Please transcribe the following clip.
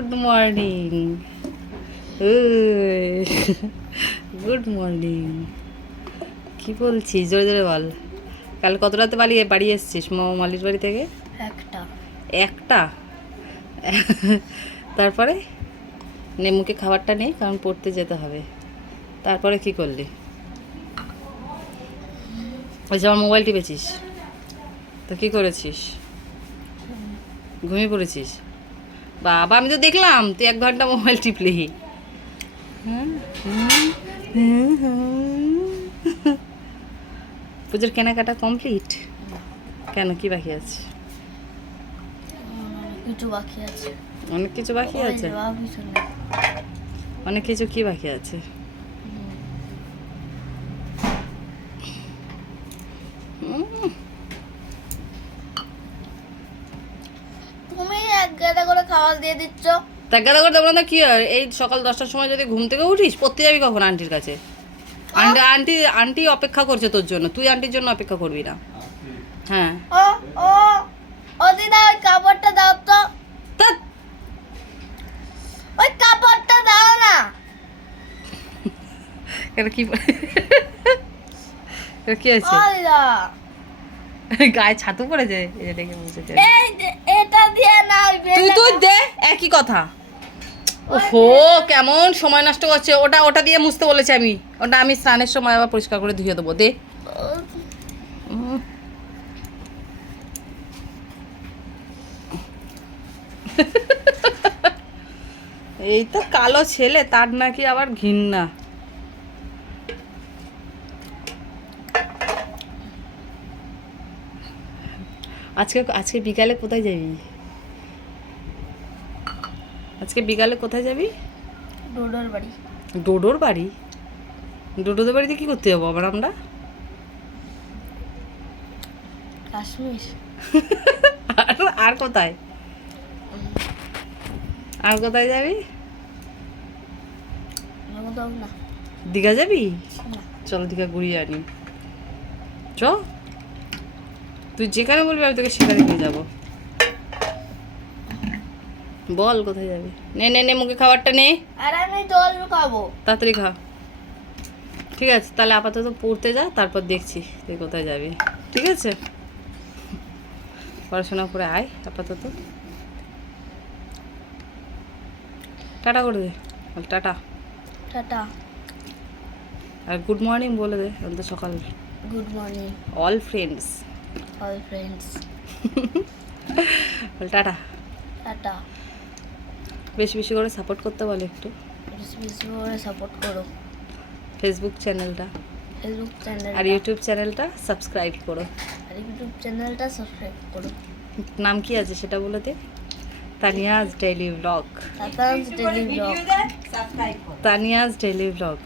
Good morning. Good morning. কি বলছিস? জোরে জোরে বল। কাল কত রাতে বাড়ি এসছিস মালির বাড়ি থেকে? একটা। তারপরে মুখে খাবারটা নেই, কারণ পড়তে যেতে হবে। তারপরে কি করলি? ওই যে আমার মোবাইল টিপেছিস, তো কি করেছিস? ঘুমিয়ে পড়েছিস? বাবা, আমি তো দেখলাম তুই 1 ঘন্টা মোবাইল টিপলি। পুজোর কেনাকাটা কমপ্লিট? কেন, কি বাকি আছে? অনেক কিছু বাকি আছে। অনেক কিছু কি বাকি আছে? তুমি এক গাদা করে খাবার দিয়ে দিচ্ছ। এক গাদা করে দেবো না কি আর? এই সকাল 10টার সময় যদি ঘুম থেকে উঠিস, পড়তে যাবি কখন আন্টির কাছে? আন্টি অপেক্ষা করছে তোর জন্য, তুই আন্টির জন্য অপেক্ষা করবি না। হ্যাঁ। ও ও ও দিদা, ওই কাপড়টা দাও তো। ওই কাপড়টা দাও না। এটা কি এটা কি আছে? ও দিদা, গায়ে ছাতু পড়েছে, এটা দেখে বুঝেছে। এটা দিয়ে না, তুই দে, একই কথা। ওহো, কেমন সময় নষ্ট করছে। ওটা দিয়ে মুছতে বলেছি আমি। ওটা আমি স্নানের সময় আবার পরিষ্কার করে ধুয়ে দেবো। দে। এই তো কালো ছেলে, তার নাকি আবার ঘৃণা। আজকে বিকালে কোথায় যাবি? আজকে বিকালে কোথায় যাবি? ডোডোর বাড়ি। ডোডোর বাড়ি? ডোডোদের বাড়িতে কি করতে যাবো আবার আমরা? কাশ্মীর। আর কোথায়? আর কোথায় যাবি? না। দীঘা যাবি? না। চলো দীঘা ঘুরিয়ে আনি। চ, তুই যেখানে বলবি আমি তোকে সেখানে নিয়ে যাবো। বল কোথায় যাবি? নে মুখে খাবারটা নে। আর আমি জল খাবো। তাড়াতাড়ি খা। ঠিক আছে, তাহলে আপাতত পড়তে যা, তারপর দেখছি তুই কোথায় যাবি। ঠিক আছে, পড়াশোনা করে আয় আপাতত। টাটা করে দে। টাটা। টাটা। আর গুড মর্নিং বলে দে, আমি তো সকাল। Good morning all friends. Tata. Tata. বেশি বেশি করে সাপোর্ট করতে বলে একটু। বেশি করে সাপোর্ট করো। ফেসবুক চ্যানেলটা আর ইউটিউব চ্যানেলটা সাবস্ক্রাইব করো। নাম কি আছে সেটা বলে দে। Taniya's daily blog. Taniya's daily blog.